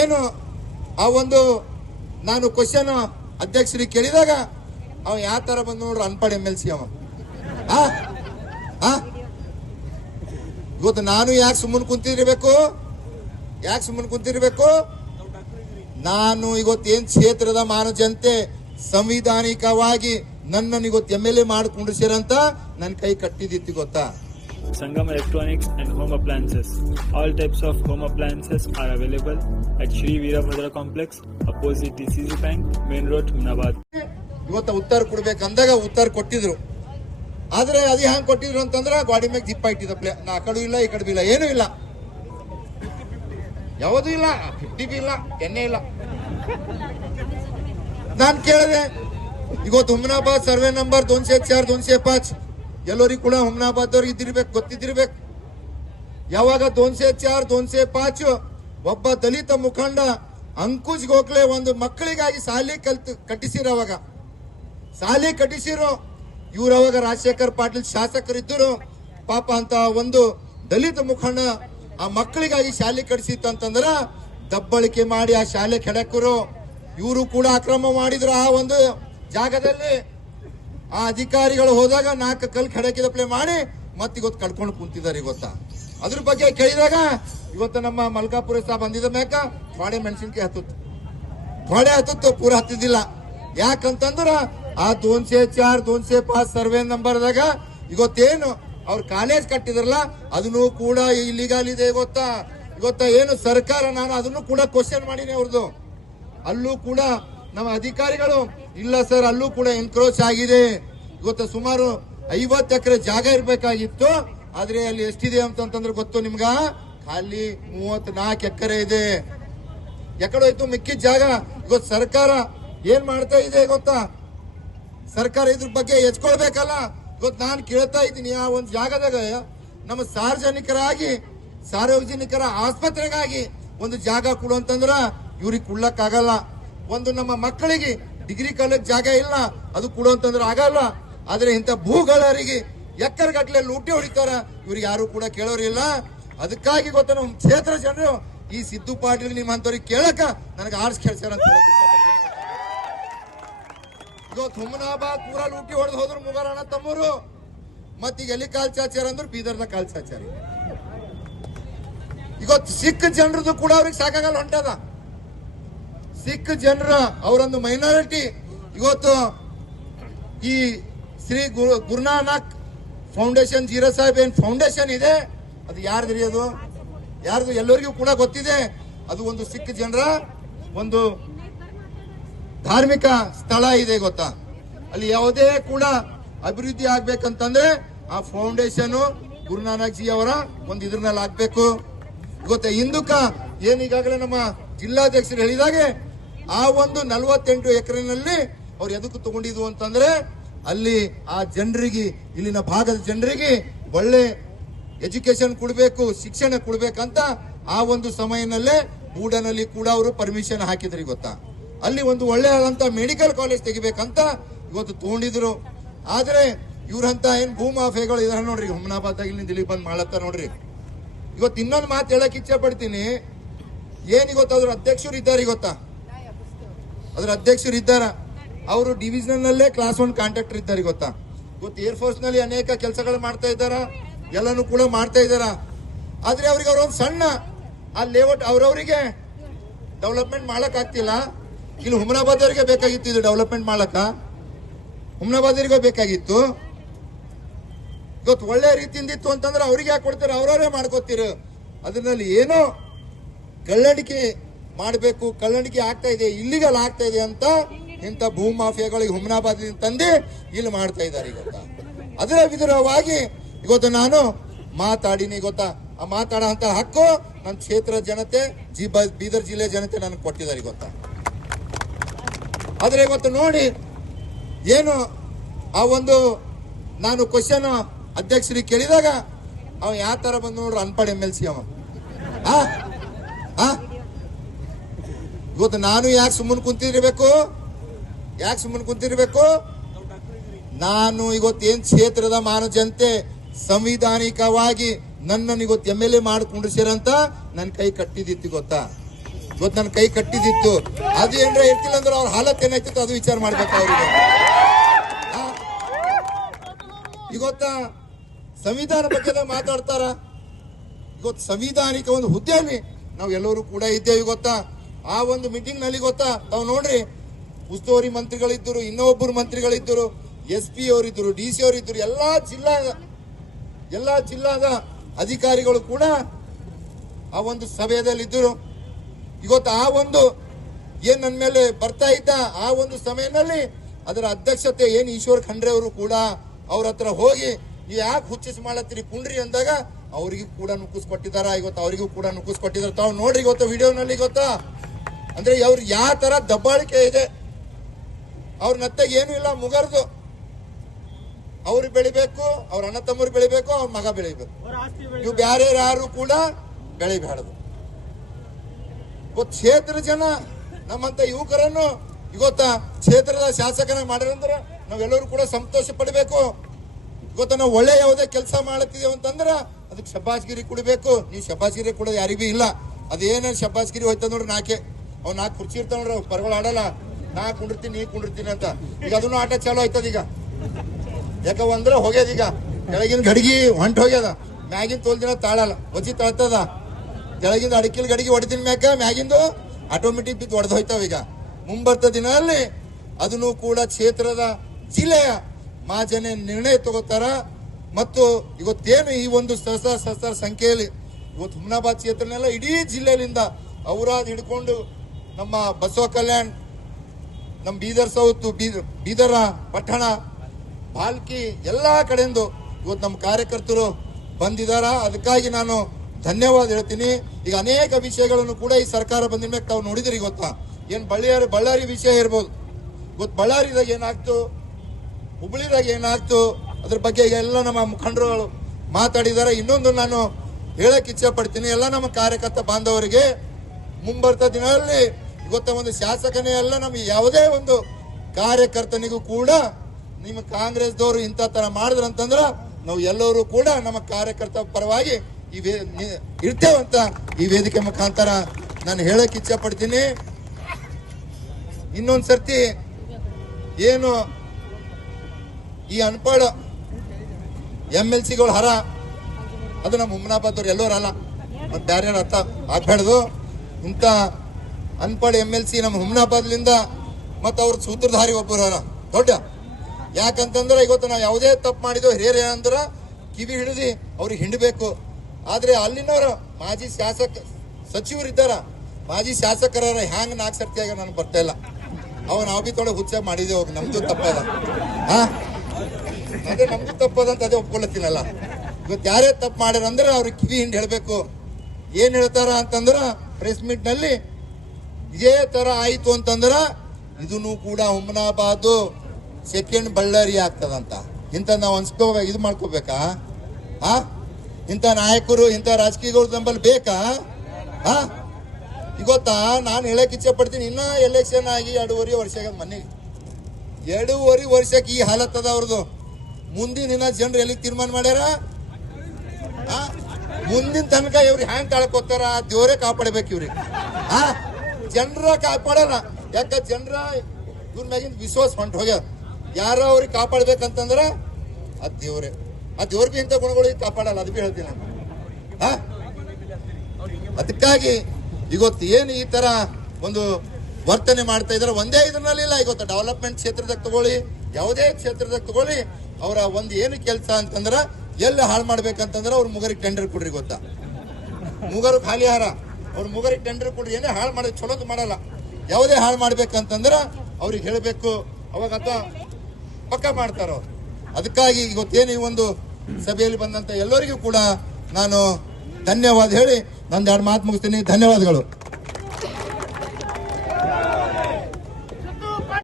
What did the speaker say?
ಏನು ಆ ಒಂದು ನಾನು ಕ್ವಶನ್ ಅಧ್ಯಕ್ಷರಿಗೆ ಕೇಳಿದಾಗ ಅವ ಯಾವ ತರ ಬಂದು ನೋಡ್ರಿ ಅನ್ಪಡ್ MLC ಅವ. ಇವತ್ತು ನಾನು ಯಾಕೆ ಸುಮ್ಮನೆ ಕುಂತಿರ್ಬೇಕು? ನಾನು ಇವತ್ತು ಏನ್ ಕ್ಷೇತ್ರದ ಮಾನವ ಜನತೆ ಸಂವಿಧಾನಿಕವಾಗಿ ನನ್ನನ್ನು ಇವತ್ತು MLA ಮಾಡಿಕೊಂಡಿಸಿರಂತ ನನ್ನ ಕೈ ಕಟ್ಟಿದಿತ್ತು ಗೊತ್ತಾ? Sangam Electronics and Home Appliances. All types of home appliances are available at Shri Veerabhadra Complex, opposite DCC Bank, Main Road, Humnabad. ಇವತ್ತು ಉತ್ತರ ಕೊಡ್ಬೇಕಂದಾಗ ಉತ್ತರ ಕೊಟ್ಟಿದ್ರು. ಆದ್ರೆ ಅದು ಹ್ಯಾಂಗ್ ಕೊಟ್ಟಿದ್ರು ಅಂತಂದ್ರೆ ಗಾಡಿ ಮ್ಯಾಗ ಜಿಪ್ಪ ಇಟ್ಟಿದ್ದಪ್ಲೆ. ನಾ ಆ ಕಡೆ ಇಲ್ಲ ಈ ಕಡೆ ಇಲ್ಲ, ಏನೂ ಇಲ್ಲ, ಯಾವುದೂ ಇಲ್ಲ, 50 ಬಿ ಇಲ್ಲ, ಎಣ್ಣೆ ಇಲ್ಲ. ನಾನ್ ಕೇಳಿದೆ, ಇವತ್ತು ಹುಮ್ನಾಬಾದ್ ಸರ್ವೆ ನಂಬರ್ 204 205 ಎಲ್ಲರಿಗೂ ಕೂಡ ಹುಮ್ನಾಬಾದವ್ರಿಗೆ ಇದ್ದಿರ್ಬೇಕು, ಗೊತ್ತಿದ್ದಿರ್ಬೇಕು. ಯಾವಾಗ 204 205 ಒಬ್ಬ ದಲಿತ ಮುಖಂಡ ಅಂಕುಶ್ ಗೋಖಲೆ ಒಂದು ಮಕ್ಕಳಿಗಾಗಿ ಶಾಲೆ ಕಟ್ಟಿಸಿರೋ. ಅವಾಗ ಶಾಲೆ ಕಟ್ಟಿಸಿರೋ ಇವ್ರು ಅವಾಗ ರಾಜಶೇಖರ್ ಪಾಟೀಲ್ ಶಾಸಕರಿದ್ದರು. ಪಾಪ ಅಂತ ಒಂದು ದಲಿತ ಮುಖಂಡ ಆ ಮಕ್ಕಳಿಗಾಗಿ ಶಾಲೆ ಕಟ್ಟಿಸಿತ್ತು ಅಂತಂದ್ರ ದಬ್ಬಳಿಕೆ ಮಾಡಿ ಆ ಶಾಲೆ ಕೆಡಕರು. ಇವರು ಕೂಡ ಅಕ್ರಮ ಮಾಡಿದ್ರು ಆ ಒಂದು ಜಾಗದಲ್ಲಿ. ಆ ಅಧಿಕಾರಿಗಳು ಹೋದಾಗ 4 ಕಲ್ ಕೆಡಕಿದಪ್ಲೆ ಮಾಡಿ ಮತ್ತಿವತ್ತು ಕಳ್ಕೊಂಡು ಕುಂತಿದ್ದಾರೆ. ಗೊತ್ತಾ? ಅದ್ರ ಬಗ್ಗೆ ಕೇಳಿದಾಗ ಇವತ್ತು ನಮ್ಮ ಮಲ್ಕಾಪುರ ಸಹ ಬಂದಿದ್ದ ಮ್ಯಾಕ ಥೋಡೆ ಮೆಣಸಿನ್ಕಾಯಿ ಹತ್ತುತ್ತು ಪೂರ ಹತ್ತಿದ್ದಿಲ್ಲ. ಯಾಕಂತಂದ್ರ ಆ 204 205 ಸರ್ವೆ ನಂಬರ್ದಾಗ ಇವತ್ತೇನು ಅವ್ರ ಕಾಲೇಜ್ ಕಟ್ಟಿದ್ರಲ್ಲ ಅದನ್ನು ಕೂಡ ಇಲ್ಲಿಗಾಲ್ ಇದೆ. ಇವತ್ತ ಏನು ಸರ್ಕಾರ, ನಾನು ಅದನ್ನು ಕೂಡ ಕ್ವಶನ್ ಮಾಡೀನಿ ಅವ್ರದ್ದು. ಅಲ್ಲೂ ಕೂಡ ನಮ್ಮ ಅಧಿಕಾರಿಗಳು ಇಲ್ಲ ಸರ್, ಅಲ್ಲೂ ಕೂಡ ಎನ್ಕ್ರೋಚ್ ಆಗಿದೆ. ಇವತ್ತು ಸುಮಾರು 50 ಎಕರೆ ಜಾಗ ಇರ್ಬೇಕಾಗಿತ್ತು. ಆದ್ರೆ ಅಲ್ಲಿ ಎಷ್ಟಿದೆ ಅಂತಂದ್ರೆ ಗೊತ್ತು ನಿಮ್ಗ? ಖಾಲಿ 34 ಎಕರೆ ಇದೆ. ಎಕಡೆ ಹೋಯ್ತು ಮಿಕ್ಕಿದ ಜಾಗ? ಇವತ್ತು ಸರ್ಕಾರ ಏನ್ ಮಾಡ್ತಾ ಇದೆ ಗೊತ್ತಾ? ಸರ್ಕಾರ ಇದ್ರ ಬಗ್ಗೆ ಹೆಚ್ಕೊಳ್ಬೇಕಲ್ಲ. ಇವತ್ತು ನಾನು ಕೇಳ್ತಾ ಇದ್ದೀನಿ, ಆ ಒಂದು ಜಾಗದಾಗ ನಮ್ಮ ಸಾರ್ವಜನಿಕರ ಆಸ್ಪತ್ರೆಗಾಗಿ ಒಂದು ಜಾಗ ಕೊಡುವಂತಂದ್ರ ಇವ್ರಿಗೆ ಕೊಡ್ಲಕ್ಕಾಗಲ್ಲ. ಒಂದು ನಮ್ಮ ಮಕ್ಕಳಿಗೆ ಡಿಗ್ರಿ ಕಾಲೇಜ್ ಜಾಗ ಇಲ್ಲ, ಅದು ಕೊಡುವಂತಂದ್ರ ಆಗಲ್ಲ. ಆದ್ರೆ ಇಂಥ ಭೂಗಳರಿಗೆ ಎಕ್ಕರ್ಗಟ್ಲೆ ಲೂಟಿ ಹೊಡಿತಾರ, ಇವ್ರಿಗೆ ಯಾರು ಕೂಡ ಕೇಳೋರಿಲ್ಲ. ಅದಕ್ಕಾಗಿ ಗೊತ್ತ ನಮ್ಮ ಕ್ಷೇತ್ರ ಜನರು ಈ ಸಿದ್ದು ಪಾಟೀಲ್ ನಿಮ್ಮಂತವ್ರಿಗೆ ಕೇಳಕ ನನಗೆ ಆರ್ಸ್ ಕೇಳ್ಸಾರ ಅಂತ ಇವತ್ತು ಹುಮ್ನಾಬಾದ್ ಪೂರ ಲೂಟಿ ಹೊಡೆದು ಹೋದ್ರು ಮುಗಾರಣ ತಮ್ಮರು. ಮತ್ತೀಗ ಎಲ್ಲಿ ಕಾಲ್ ಚಾಚಾರ ಅಂದ್ರೆ ಬೀದರ್ನ ಕಾಲ್ ಚಾಚಾರ. ಇವತ್ತು ಸಿಖ್ ಜನರದು ಕೂಡ ಅವ್ರಿಗೆ ಸಾಕಾಗಲ್ಲ ಹೊಂಟದ. ಸಿಖ್ ಜನರ ಅವರೊಂದು ಮೈನಾರಿಟಿ ಇವತ್ತು ಈ ಶ್ರೀ ಗುರುನಾನಕ್ ಫೌಂಡೇಶನ್ ಜೀರಾ ಸಾಹೇಬ್ ಏನ್ ಫೌಂಡೇಶನ್ ಇದೆ ಅದು ಯಾರ್ದ್ರಿ? ಅದು ಯಾರ್ದು ಎಲ್ಲರಿಗೂ ಕೂಡ ಗೊತ್ತಿದೆ. ಅದು ಒಂದು ಸಿಖ್ ಜನರ ಒಂದು ಧಾರ್ಮಿಕ ಸ್ಥಳ ಇದೆ ಗೊತ್ತಾ? ಅಲ್ಲಿ ಯಾವುದೇ ಕೂಡ ಅಭಿವೃದ್ಧಿ ಆಗ್ಬೇಕಂತಂದ್ರೆ ಆ ಫೌಂಡೇಶನ್ ಗುರುನಾನಕ್ ಜಿ ಅವರ ಒಂದು ಇದ್ರಲ್ಲಿ ಆಗ್ಬೇಕು. ಗೊತ್ತಾ? ಹಿಂದೂಕ ಏನ್ ಈಗಾಗಲೇ ನಮ್ಮ ಜಿಲ್ಲಾಧ್ಯಕ್ಷರು ಹೇಳಿದಾಗೆ ಆ ಒಂದು 48 ಎಕರೆನಲ್ಲಿ ಅವ್ರು ಎದಕ್ಕೂ ತಗೊಂಡಿದ್ವು ಅಂತಂದ್ರೆ ಅಲ್ಲಿ ಆ ಜನರಿಗೆ, ಇಲ್ಲಿನ ಭಾಗದ ಜನರಿಗೆ ಒಳ್ಳೆ ಎಜುಕೇಶನ್ ಕೊಡ್ಬೇಕು, ಶಿಕ್ಷಣ ಕೊಡ್ಬೇಕಂತ ಆ ಒಂದು ಸಮಯದಲ್ಲೇ ಗೂಡನಲ್ಲಿ ಕೂಡ ಅವರು ಪರ್ಮಿಷನ್ ಹಾಕಿದ್ರಿ. ಗೊತ್ತಾ? ಅಲ್ಲಿ ಒಂದು ಒಳ್ಳೆಯಾದಂತ ಮೆಡಿಕಲ್ ಕಾಲೇಜ್ ತೆಗಿಬೇಕಂತ ಇವತ್ತು ತಗೊಂಡಿದ್ರು. ಆದ್ರೆ ಇವ್ರಂತ ಏನ್ ಭೂಮಾಫಿಯಾಗಳು ಇದಾರೆ ನೋಡ್ರಿ ಹುಮ್ನಾಬಾದ್ ಇಲ್ಲಿ ದಿಲ್ಲಿ ಬಂದ್ ಮಾಡತ್ತ ನೋಡ್ರಿ. ಇವತ್ತು ಇನ್ನೊಂದು ಮಾತು ಹೇಳಕ್ ಇಚ್ಛೆ ಪಡ್ತೀನಿ. ಏನ್ ಗೊತ್ತಾ? ಅದ್ರ ಅಧ್ಯಕ್ಷರು ಇದ್ದಾರೆ ಗೊತ್ತಾ? ಅದ್ರ ಅಧ್ಯಕ್ಷರು ಇದ್ದಾರ. ಅವರು ಡಿವಿಷನ್ ನಲ್ಲೇ ಕ್ಲಾಸ್ 1 ಕಾಂಟ್ರಾಕ್ಟರ್ ಇದ್ದಾರೆ ಗೊತ್ತಾ? ಇವತ್ತು ಏರ್ಫೋರ್ಸ್ ನಲ್ಲಿ ಅನೇಕ ಕೆಲಸಗಳು ಮಾಡ್ತಾ ಇದ್ದಾರ, ಎಲ್ಲಾನು ಕೂಡ ಮಾಡ್ತಾ ಇದ್ದಾರ. ಆದ್ರೆ ಅವ್ರಿಗೆ ಅವ್ರೊಂದು ಸಣ್ಣ ಆ ಲೇಔಟ್ ಅವ್ರವರಿಗೆ ಡೆವಲಪ್ಮೆಂಟ್ ಮಾಡಕ್ ಆಗ್ತಿಲ್ಲ. ಇಲ್ಲಿ ಹುಮ್ನಾಬಾದ್ ಅವರಿಗೆ ಬೇಕಾಗಿತ್ತು ಇದು ಡೆವಲಪ್ಮೆಂಟ್ ಮಾಡಕ, ಹುಮ್ನಾಬಾದರಿಗೆ ಬೇಕಾಗಿತ್ತು. ಇವತ್ತು ಒಳ್ಳೆ ರೀತಿಯಿಂದ ಇತ್ತು ಅಂತಂದ್ರೆ ಅವ್ರಿಗೆ ಯಾಕೆ ಕೊಡ್ತಾರೆ? ಅವ್ರವರೇ ಮಾಡ್ಕೋತೀರ. ಅದರಲ್ಲಿ ಏನೋ ಕಳ್ಳಣಿಕೆ ಮಾಡಬೇಕು, ಕಳ್ಳಣಿಕೆ ಆಗ್ತಾ ಇದೆ, ಇಲ್ಲಿಗಲ್ ಆಗ್ತಾ ಇದೆ ಅಂತ ಇಂಥ ಭೂ ಮಾಫಿಯಾಗಳಿಗೆ ಹುಮ್ನಾಬಾದ್ ತಂದು ಇಲ್ಲಿ ಮಾಡ್ತಾ ಇದ್ದಾರೆ. ಗೊತ್ತಾ? ಅದರ ವಿರುದ್ಧವಾಗಿ ಇವತ್ತು ನಾನು ಮಾತಾಡಿನಿ. ಗೊತ್ತಾ? ಆ ಮಾತಾಡೋಂತ ಹಕ್ಕು ನನ್ನ ಕ್ಷೇತ್ರ ಜನತೆ, ಬೀದರ್ ಜಿಲ್ಲೆ ಜನತೆ ನನಗೆ ಕೊಟ್ಟಿದ್ದಾರೆ. ಗೊತ್ತಾ? ಆದ್ರೆ ಇವತ್ತು ನೋಡಿ ಏನು ಆ ಒಂದು ನಾನು ಕ್ವಶನ್ ಅಧ್ಯಕ್ಷರಿಗೆ ಕೇಳಿದಾಗ ಅವ ಯಾವ ತರ ಬಂದು ನೋಡ್ರಿ ಅನ್ಪಡ್ MLC ಅವ. ಇವತ್ತು ನಾನು ಯಾಕೆ ಸುಮ್ಮನೆ ಕುಂತಿರ್ಬೇಕು? ನಾನು ಇವತ್ತು ಏನ್ ಕ್ಷೇತ್ರದ ಮಾನವ ಜನತೆ ಸಂವಿಧಾನಿಕವಾಗಿ ನನ್ನನ್ನು ಇವತ್ತು MLA ಮಾಡಿಕೊಂಡಿಸಿರಂತ ನನ್ನ ಕೈ ಕಟ್ಟಿದಿತ್ತು. ಗೊತ್ತಾ? ಇವತ್ತು ನನ್ನ ಕೈ ಕಟ್ಟಿದಿತ್ತು, ಅದು ಏನಾರ ಇರ್ತಿಲ್ಲ ಅಂದ್ರೆ ಅವ್ರ ಹಾಲತ್ ಏನಾಯ್ತಿತ್ತು ಅದು ವಿಚಾರ ಮಾಡ್ಬೇಕು ಅವ್ರಿಗೆ. ಇವತ್ತ ಸಂವಿಧಾನ ಬಗ್ಗೆ ಮಾತಾಡ್ತಾರ. ಇವತ್ತು ಸಂವಿಧಾನಿಕ ಒಂದು ಹುದ್ದೆಯಲ್ಲಿ ನಾವು ಎಲ್ಲರೂ ಕೂಡ ಇದ್ದೇವೆ. ಗೊತ್ತಾ, ಆ ಒಂದು ಮೀಟಿಂಗ್ ನಲ್ಲಿ ಗೊತ್ತಾ ತಾವು ನೋಡ್ರಿ, ಉಸ್ತುವಾರಿ ಮಂತ್ರಿಗಳಿದ್ದರು, ಇನ್ನೊಬ್ಬರು ಮಂತ್ರಿಗಳಿದ್ದರು, SP ಅವರಿದ್ದರು, DC ಅವರಿದ್ದರು, ಎಲ್ಲಾ ಜಿಲ್ಲಾದ ಅಧಿಕಾರಿಗಳು ಕೂಡ ಆ ಒಂದು ಸಭೆಯಲ್ಲಿದ್ದರು. ಇವತ್ತು ಆ ಒಂದು ಏನ್ ನನ್ನ ಮೇಲೆ ಬರ್ತಾ ಇದ್ದ ಆ ಒಂದು ಸಮಯದಲ್ಲಿ ಅದರ ಅಧ್ಯಕ್ಷತೆ ಏನ್ ಈಶ್ವರ್ ಖಂಡ್ರೆ ಅವರು ಕೂಡ ಅವ್ರ ಹತ್ರ ಹೋಗಿ ನೀವು ಯಾಕೆ ಹುಚ್ಚಿಸ್ ಮಾಡತ್ತೀರಿ ಕುಂಡ್ರಿ ಅಂದಾಗ ಅವರಿಗೂ ಕೂಡ ನುಗ್ಗಿಸ್ಕೊಟ್ಟಿದಾರ. ಇವತ್ತು ಅವರಿಗೂ ಕೂಡ ನುಗ್ಗಿಸ್ಕೊಟ್ಟಿದಾರ. ತಾವು ನೋಡ್ರಿ ಗೊತ್ತಾ ವಿಡಿಯೋನಲ್ಲಿ ಗೊತ್ತಾ, ಅಂದ್ರೆ ಅವ್ರು ಯಾವ ತರ ದಬ್ಬಾಳಿಕೆ ಇದೆ. ಅವ್ರ ನತ್ತಾಗ ಏನು ಇಲ್ಲ, ಮುಗರ್ದು ಅವ್ರು ಬೆಳಿಬೇಕು, ಅವ್ರ ಅಣ್ಣ ತಮ್ಮರು ಬೆಳಿಬೇಕು, ಅವ್ರ ಮಗ ಬೆಳಿಬೇಕು, ಇವು ಬ್ಯಾರೆ ಯಾರು ಕೂಡ ಬೆಳಿಬಾರದು. ಕ್ಷೇತ್ರ ಜನ ನಮ್ಮಂತ ಯುವಕರನ್ನು ಇವತ್ತ ಕ್ಷೇತ್ರದ ಶಾಸಕನ ಮಾಡಿರಂದ್ರೆ ನಾವೆಲ್ಲರೂ ಕೂಡ ಸಂತೋಷ ಪಡಬೇಕು. ಇವತ್ತ ನಾವು ಒಳ್ಳೆ ಯಾವುದೇ ಕೆಲಸ ಮಾಡುತ್ತಿದ್ದೇವೆ ಅಂತಂದ್ರೆ ಅದಕ್ಕೆ ಶಬ್ಬಾಸ್ಗಿರಿ ಕೊಡಬೇಕು. ನೀವು ಶಬ್ಬಾಸ್ಗಿರಿ ಕೊಡೋದು ಯಾರಿಗೂ ಇಲ್ಲ. ಅದೇನ ಶಬ್ಬಾಸ್ಗಿರಿ ಹೋಯ್ತ ನೋಡ್ರಿ, ಅವ್ನು 4 ಕುರ್ಚಿ ಇರ್ತಾವ ನೋಡ್ರಿ, ಪರಗಳು ಆಡಲ್ಲ, ನಾ ಕುಂಡಿರ್ತೀನಿ ನೀ ಕುಂಡಿರ್ತೀನಿ ಅಂತ. ಈಗ ಅದನ್ನು ಆಟ ಚಾಲು ಆಯ್ತದ. ಈಗ ಯಾಕಂದ್ರೆ ಹೋಗ್ಯದ, ಈಗ ಕೆಳಗಿನ ಗಡಿಗೆ ಹೊಂಟ ಹೋಗ್ಯದ, ಮ್ಯಾಗಿನ ತೋಲ್ದಿನ ತಾಳಲ್ಲ, ವಜಿ ತಾಳ್ತದ. ಕೆಳಗಿಂದ ಅಡಕಿಲ್ ಗಡಿಗೆ ಹೊಡೆದಿನ ಮ್ಯಾಗಿಂದು ಆಟೋಮೆಟಿಕ್ ಬಿದ್ದು ಹೊಡೆದು ಹೋಯ್ತಾವ. ಈಗ ಮುಂಬರ್ತ ದಿನದಲ್ಲಿ ಅದನ್ನು ಕೂಡ ಕ್ಷೇತ್ರದ ಜಿಲ್ಲೆಯ ಮಾಜನೆ ನಿರ್ಣಯ ತಗೋತಾರ. ಮತ್ತು ಇವತ್ತೇನು ಈ ಒಂದು ಸಹಸ್ರ ಸಂಖ್ಯೆಯಲ್ಲಿ ಇವತ್ತು ಹುಮ್ನಾಬಾದ್ ಕ್ಷೇತ್ರನೆಲ್ಲ ಇಡೀ ಜಿಲ್ಲೆಯಿಂದ ಔರಾದ್ ಹಿಡ್ಕೊಂಡು ನಮ್ಮ ಬಸವ ಕಲ್ಯಾಣ್, ನಮ್ಮ ಬೀದರ್ ಸೌತ್, ಬೀದರ ಪಟ್ಟಣ, ಬಾಲ್ಕಿ ಎಲ್ಲಾ ಕಡೆಯಿಂದ ಇವತ್ತು ನಮ್ಮ ಕಾರ್ಯಕರ್ತರು ಬಂದಿದಾರ. ಅದಕ್ಕಾಗಿ ನಾನು ಧನ್ಯವಾದ ಹೇಳ್ತೀನಿ. ಈಗ ಅನೇಕ ವಿಷಯಗಳನ್ನು ಕೂಡ ಈ ಸರ್ಕಾರ ಬಂದಿದ ಮೇಲೆ ತಾವು ನೋಡಿದ್ರಿ. ಗೊತ್ತಾ, ಏನ್ ಬಳ್ಳಾರಿ ವಿಷಯ ಇರ್ಬೋದು, ಇವತ್ತು ಬಳ್ಳಾರಿದಾಗ ಏನಾಗ್ತು, ಹುಬ್ಬಳ್ಳಿದಾಗ ಏನಾಗ್ತು, ಅದ್ರ ಬಗ್ಗೆ ಈಗ ಎಲ್ಲ ನಮ್ಮ ಮುಖಂಡರುಗಳು ಮಾತಾಡಿದ್ದಾರೆ. ಇನ್ನೊಂದು ನಾನು ಹೇಳಕ್ ಇಚ್ಛೆ ಪಡ್ತೀನಿ, ಎಲ್ಲ ನಮ್ಮ ಕಾರ್ಯಕರ್ತ ಬಾಂಧವರಿಗೆ, ಮುಂಬರ್ತ ದಿನದಲ್ಲಿ ಇವತ್ತ ಒಂದು ಶಾಸಕನೇ ಅಲ್ಲ, ನಮ್ಗೆ ಯಾವುದೇ ಒಂದು ಕಾರ್ಯಕರ್ತನಿಗೂ ಕೂಡ ನಿಮ್ಮ ಕಾಂಗ್ರೆಸ್ದವರು ಇಂಥ ತರ ಮಾಡಿದ್ರಂತಂದ್ರ ನಾವು ಎಲ್ಲರೂ ಕೂಡ ನಮ್ಮ ಕಾರ್ಯಕರ್ತ ಪರವಾಗಿ ಇರ್ತೇವಂತ ಈ ವೇದಿಕೆ ಮುಖಾಂತರ ನಾನು ಹೇಳಕ್ ಇಚ್ಛೆ ಪಡ್ತೀನಿ. ಇನ್ನೊಂದ್ ಸರ್ತಿ ಏನು ಈ ಅನ್ಪಡ್ MLCಗಳು ಹರ, ಅದು ನಮ್ಮ ಹುಮ್ನಾಬಾದವ್ರು ಎಲ್ಲರೂ ಅಲ್ಲ, ಮತ್ತೆ ಬೇರೆ ಅರ್ಥ ಆಗ್ಬೇಡ್ದು. ಇಂಥ ಅನ್ಪಡ್ MLC ನಮ್ಮ ಹುಮ್ನಾಬಾದ್ಲಿಂದ ಮತ್ತು ಅವ್ರ ಸೂತ್ರಧಾರಿ ಒಬ್ಬರು ಹರ ದೊಡ್ಡ. ಯಾಕಂತಂದ್ರೆ ಇವತ್ತು ನಾವು ಯಾವುದೇ ತಪ್ಪು ಮಾಡಿದ್ವು ಹಿರಿಯರು ಏನಂದ್ರ ಕಿವಿ ಹಿಡಿದು ಅವ್ರಿಗೆ ಹಿಂಡಬೇಕು. ಆದ್ರೆ ಅಲ್ಲಿನವ್ರ ಮಾಜಿ ಸಚಿವರಿದ್ದಾರ, ಮಾಜಿ ಶಾಸಕರ ಹ್ಯಾಂಗ್ 4 ಸರ್ತಿಯಾಗ ನನಗೆ ಬರ್ತಾ ಇಲ್ಲ. ನಾವು ಬಿ ತೊಡೆ ಹುಚ್ಚ ಮಾಡಿದೇವು, ನಮ್ದು ತಪ್ಪದ, ಅದೇ ನಮ್ದು ತಪ್ಪದಂತ ಅದೇ ಒಪ್ಕೊಳತ್ತಿನಲ್ಲ. ಇವತ್ತು ಯಾರೇ ತಪ್ಪು ಮಾಡ್ಯಾರ ಅಂದ್ರೆ ಅವ್ರಿಗೆ ಕಿವಿ ಹಿಂಡ್ ಹೇಳ್ಬೇಕು. ಏನ್ ಹೇಳ್ತಾರ ಅಂತಂದ್ರ ಪ್ರೆಸ್ ಮೀಟ್ ನಲ್ಲಿ ಇದೇ ತರ ಆಯ್ತು ಅಂತಂದ್ರ ಇದನ್ನು ಕೂಡ ಹುಮ್ನಾಬಾದ್ ಸೆಕೆಂಡ್ ಬಳ್ಳಾರಿ ಆಗ್ತದಂತ. ಇಂಥ ನಾವು ಇದು ಮಾಡ್ಕೋಬೇಕಾ? ಇಂಥ ನಾಯಕರು, ಇಂಥ ರಾಜಕೀಯಗಳು ನಮ್ಮಲ್ಲಿ ಬೇಕಾ? ಗೊತ್ತಾ, ನಾನು ಹೇಳಕ್ ಇಚ್ಛೆ ಪಡ್ತೀನಿ, ಇನ್ನ ಎಲೆಕ್ಷನ್ ಆಗಿ 2.5 ವರ್ಷ ಮನೆಗೆ 2.5 ವರ್ಷಕ್ಕೆ ಈ ಹಾಲತ್ ಅದ ಅವ್ರದ್ದು. ಮುಂದಿನ ದಿನ ಜನರು ಎಲ್ಲಿ ತೀರ್ಮಾನ ಮಾಡ್ಯಾರ? ಮುಂದಿನ ತನಕ ಇವ್ರಿಗೆ ಹ್ಯಾಂಗ್ ತಾಳ್ಕೋತಾರ, ದೇವರೇ ಕಾಪಾಡಬೇಕು ಇವ್ರಿಗೆ. ಜನರ ಕಾಪಾಡಲ್ಲ, ಯಾಕ ಜನರ ಇವ್ರ ಮ್ಯಾಗಿನ ವಿಶ್ವಾಸ ಹೊಂಟ ಹೋಗ್ಯಾರ. ಯಾರ ಅವ್ರಿಗೆ ಕಾಪಾಡ್ಬೇಕಂತಂದ್ರ ಅದ್ ದೇವ್ರೆ, ಆ ದೇವ್ರ ಬಿ ಇಂಥ ಗುಣಗಳಿಗೆ ಕಾಪಾಡಲ್ಲ, ಅದು ಬಿ ಹೇಳ್ತೀನಿ ನಾನು. ಅದಕ್ಕಾಗಿ ಇವತ್ತು ಏನು ಈ ತರ ಒಂದು ವರ್ತನೆ ಮಾಡ್ತಾ ಇದಾರೆ, ಒಂದೇ ಇದರಲ್ಲಿ ಇಲ್ಲ. ಇವತ್ತು ಡೆವಲಪ್ಮೆಂಟ್ ಕ್ಷೇತ್ರದಾಗ ತಗೊಳ್ಳಿ, ಯಾವುದೇ ಕ್ಷೇತ್ರದಾಗ ತಗೊಳ್ಳಿ, ಅವರ ಒಂದು ಏನು ಕೆಲಸ ಅಂತಂದ್ರ ಎಲ್ಲಿ ಹಾಳು ಮಾಡ್ಬೇಕಂತಂದ್ರ ಅವ್ರ ಮುಗರಿಗೆ ಟೆಂಡರ್ ಕೊಡ್ರಿ. ಗೊತ್ತಾ, ಮುಗರು ಖಾಲಿ ಹಾರ, ಅವ್ರ ಮುಗರಿಗೆ ಟೆಂಡರ್ ಕೊಡ್ರಿ. ಏನೇ ಹಾಳು ಮಾಡಿ ಚಲೋದು ಮಾಡಲ್ಲ. ಯಾವುದೇ ಹಾಳು ಮಾಡ್ಬೇಕಂತಂದ್ರ ಅವ್ರಿಗೆ ಹೇಳಬೇಕು, ಅವಾಗ ಪಕ್ಕ ಮಾಡ್ತಾರ ಅವ್ರು. ಅದಕ್ಕಾಗಿ ಇವತ್ತೇನು ಈ ಒಂದು ಸಭೆಯಲ್ಲಿ ಬಂದಂತ ಎಲ್ಲರಿಗೂ ಕೂಡ ನಾನು ಧನ್ಯವಾದ ಹೇಳಿ ನಂದು 2 ಮಾತು ಮುಗಿಸ್ತೀನಿ. ಧನ್ಯವಾದಗಳು.